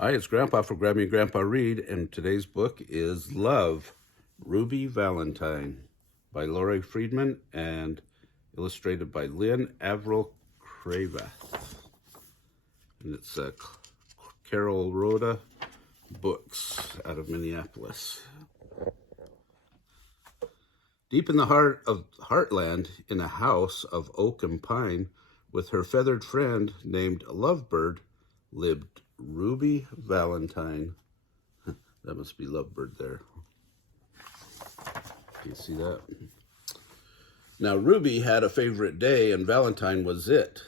Hi, it's Grandpa for Grammy and Grandpa Read, and today's book is Love, Ruby Valentine by Lori Friedman and illustrated by Lynn Avril Cravath. And it's Carol Rhoda Books out of Minneapolis. Deep in the heart of Heartland, in a house of oak and pine, with her feathered friend named Lovebird, lived Ruby Valentine. That must be Lovebird there. Can you see that? Now, Ruby had a favorite day, and Valentine was it.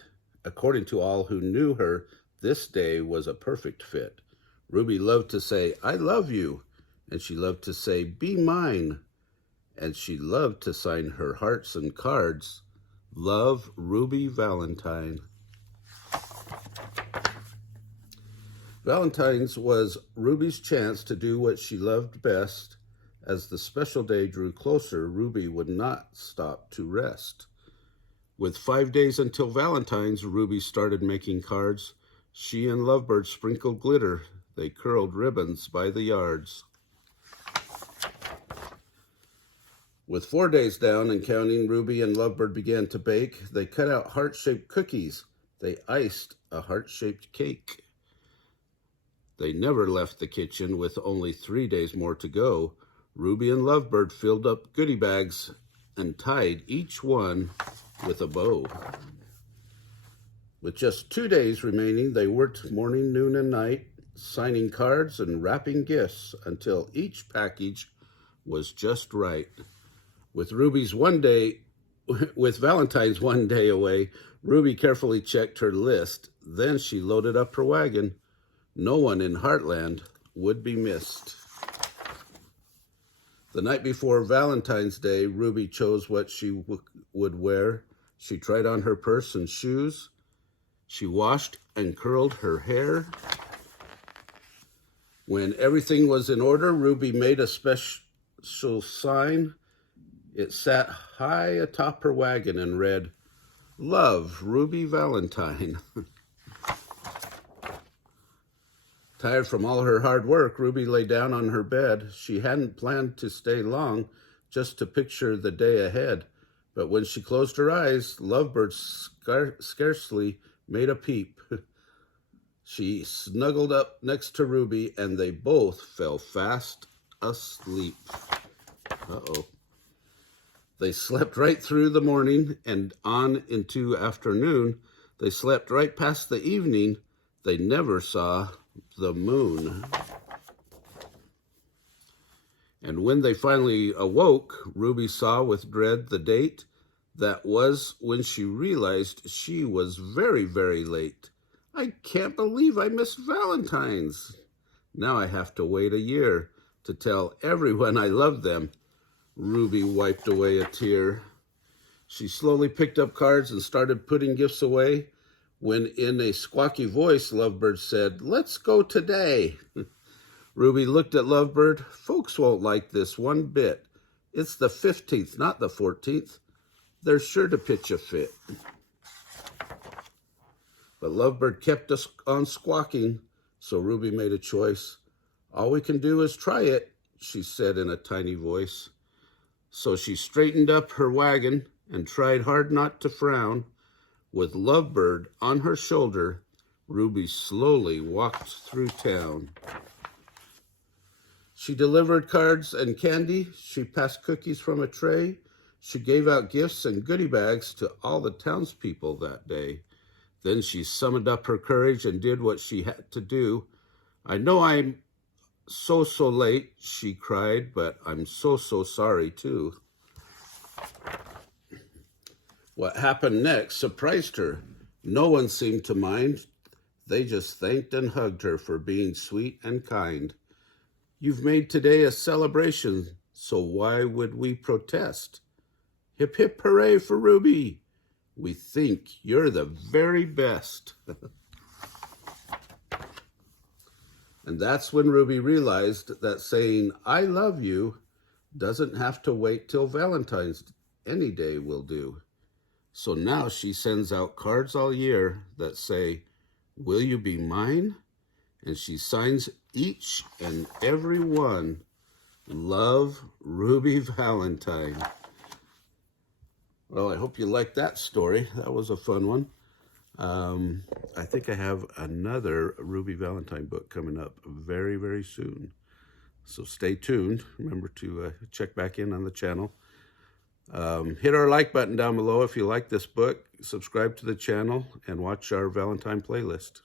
According to all who knew her, this day was a perfect fit. Ruby loved to say, "I love you," and she loved to say, "Be mine," and she loved to sign her hearts and cards, "Love, Ruby Valentine." Valentine's was Ruby's chance to do what she loved best. As the special day drew closer, Ruby would not stop to rest. With 5 days until Valentine's, Ruby started making cards. She and Lovebird sprinkled glitter. They curled ribbons by the yards. With 4 days down and counting, Ruby and Lovebird began to bake. They cut out heart-shaped cookies. They iced a heart-shaped cake. They never left the kitchen. With only 3 days more to go, Ruby and Lovebird filled up goodie bags and tied each one with a bow. With just 2 days remaining, they worked morning, noon, and night, signing cards and wrapping gifts until each package was just right. With Valentine's 1 day away, Ruby carefully checked her list. Then she loaded up her wagon. No one in Heartland would be missed. The night before Valentine's Day, Ruby chose what she would wear. She tried on her purse and shoes. She washed and curled her hair. When everything was in order, Ruby made a special sign. It sat high atop her wagon and read, "Love, Ruby Valentine." Tired from all her hard work, Ruby lay down on her bed. She hadn't planned to stay long, just to picture the day ahead. But when she closed her eyes, Lovebird scarcely made a peep. She snuggled up next to Ruby, and they both fell fast asleep. Uh-oh. They slept right through the morning and on into afternoon. They slept right past the evening. They never saw the moon. And when they finally awoke, Ruby saw with dread the date. That was when she realized she was very, very late. "I can't believe I missed Valentine's. Now I have to wait a year to tell everyone I love them." Ruby wiped away a tear. She slowly picked up cards and started putting gifts away, when in a squawky voice, Lovebird said, "Let's go today." Ruby looked at Lovebird. "Folks won't like this one bit. It's the 15th, not the 14th. They're sure to pitch a fit." But Lovebird kept us on squawking, so Ruby made a choice. "All we can do is try it," she said in a tiny voice. So she straightened up her wagon and tried hard not to frown. With Lovebird on her shoulder, Ruby slowly walked through town. She delivered cards and candy. She passed cookies from a tray. She gave out gifts and goodie bags to all the townspeople that day. Then she summoned up her courage and did what she had to do. "I know I'm so late," she cried, "but I'm so sorry too." What happened next surprised her. No one seemed to mind. They just thanked and hugged her for being sweet and kind. "You've made today a celebration, so why would we protest? Hip, hip, hooray for Ruby. We think you're the very best." And that's when Ruby realized that saying, "I love you," doesn't have to wait till Valentine's. Any day will do. So now she sends out cards all year that say, "Will you be mine?" And she signs each and every one, Love, Ruby Valentine. Well, I hope you liked that story. That was a fun one. I think I have another Ruby Valentine book coming up very, very soon. So stay tuned. Remember to check back in on the channel. Hit our like button down below if you like this book. Subscribe to the channel and watch our Valentine playlist.